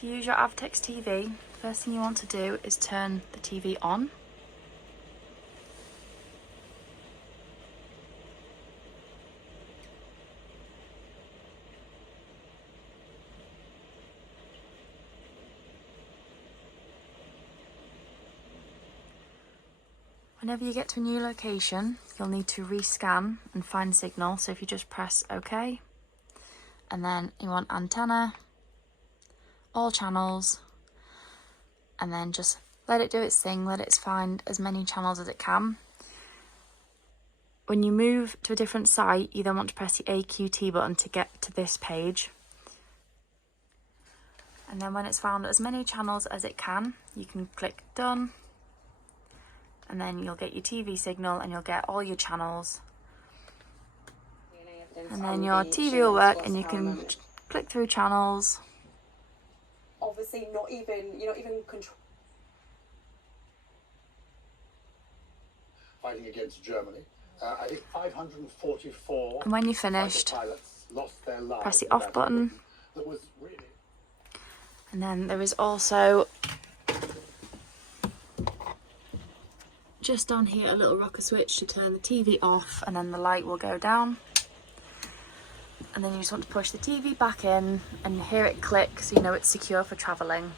To use your avtex TV, first thing you want to do is turn the TV on. Whenever you get to a new location, you'll need to rescan and find signal. So if you just press OK, and then you want antenna, all channels, and then just let it do its thing, let it find as many channels as it can. When you move to a different site, you then want to press the AQT button to get to this page. And then when it's found as many channels as it can, you can click done. And then you'll get your TV signal and you'll get all your channels. And then your TV will work and you can click through channels. Obviously you're not even control. Fighting against Germany. I think 544. And when you're finished, lost their lives press the off button. That was really... And then there is also just down here a little rocker switch to turn the TV off, and then the light will go down. And then you just want to push the TV back in and you hear it click so you know it's secure for travelling.